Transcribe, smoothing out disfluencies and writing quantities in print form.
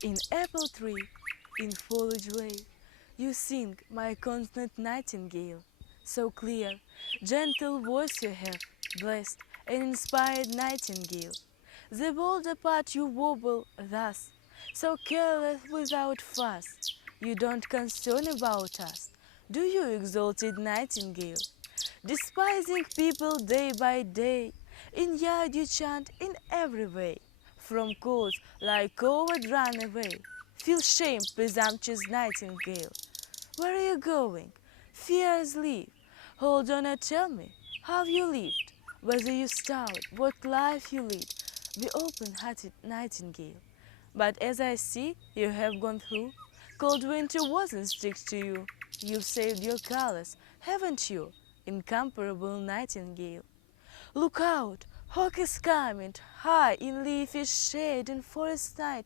In apple tree, in foliage wave, you sing, my constant nightingale. So clear, gentle voice you have, blessed and inspired nightingale. The bolder part you warble thus, so careless without fuss. You don't concern about us, do you, exalted nightingale? Despising people day by day, in yard you chant in every way. From calls like coward run away. Feel shame, presumptuous nightingale. Where are you going? Fears leave. Hold on and tell me, how you lived? Whether you starved, what life you lead. Be open-hearted nightingale. But as I see, you have gone through. Cold winter wasn't strict to you. You've saved your colors, haven't you? Incomparable nightingale. Look out! Hawk is coming, high in leafy shade in forest night.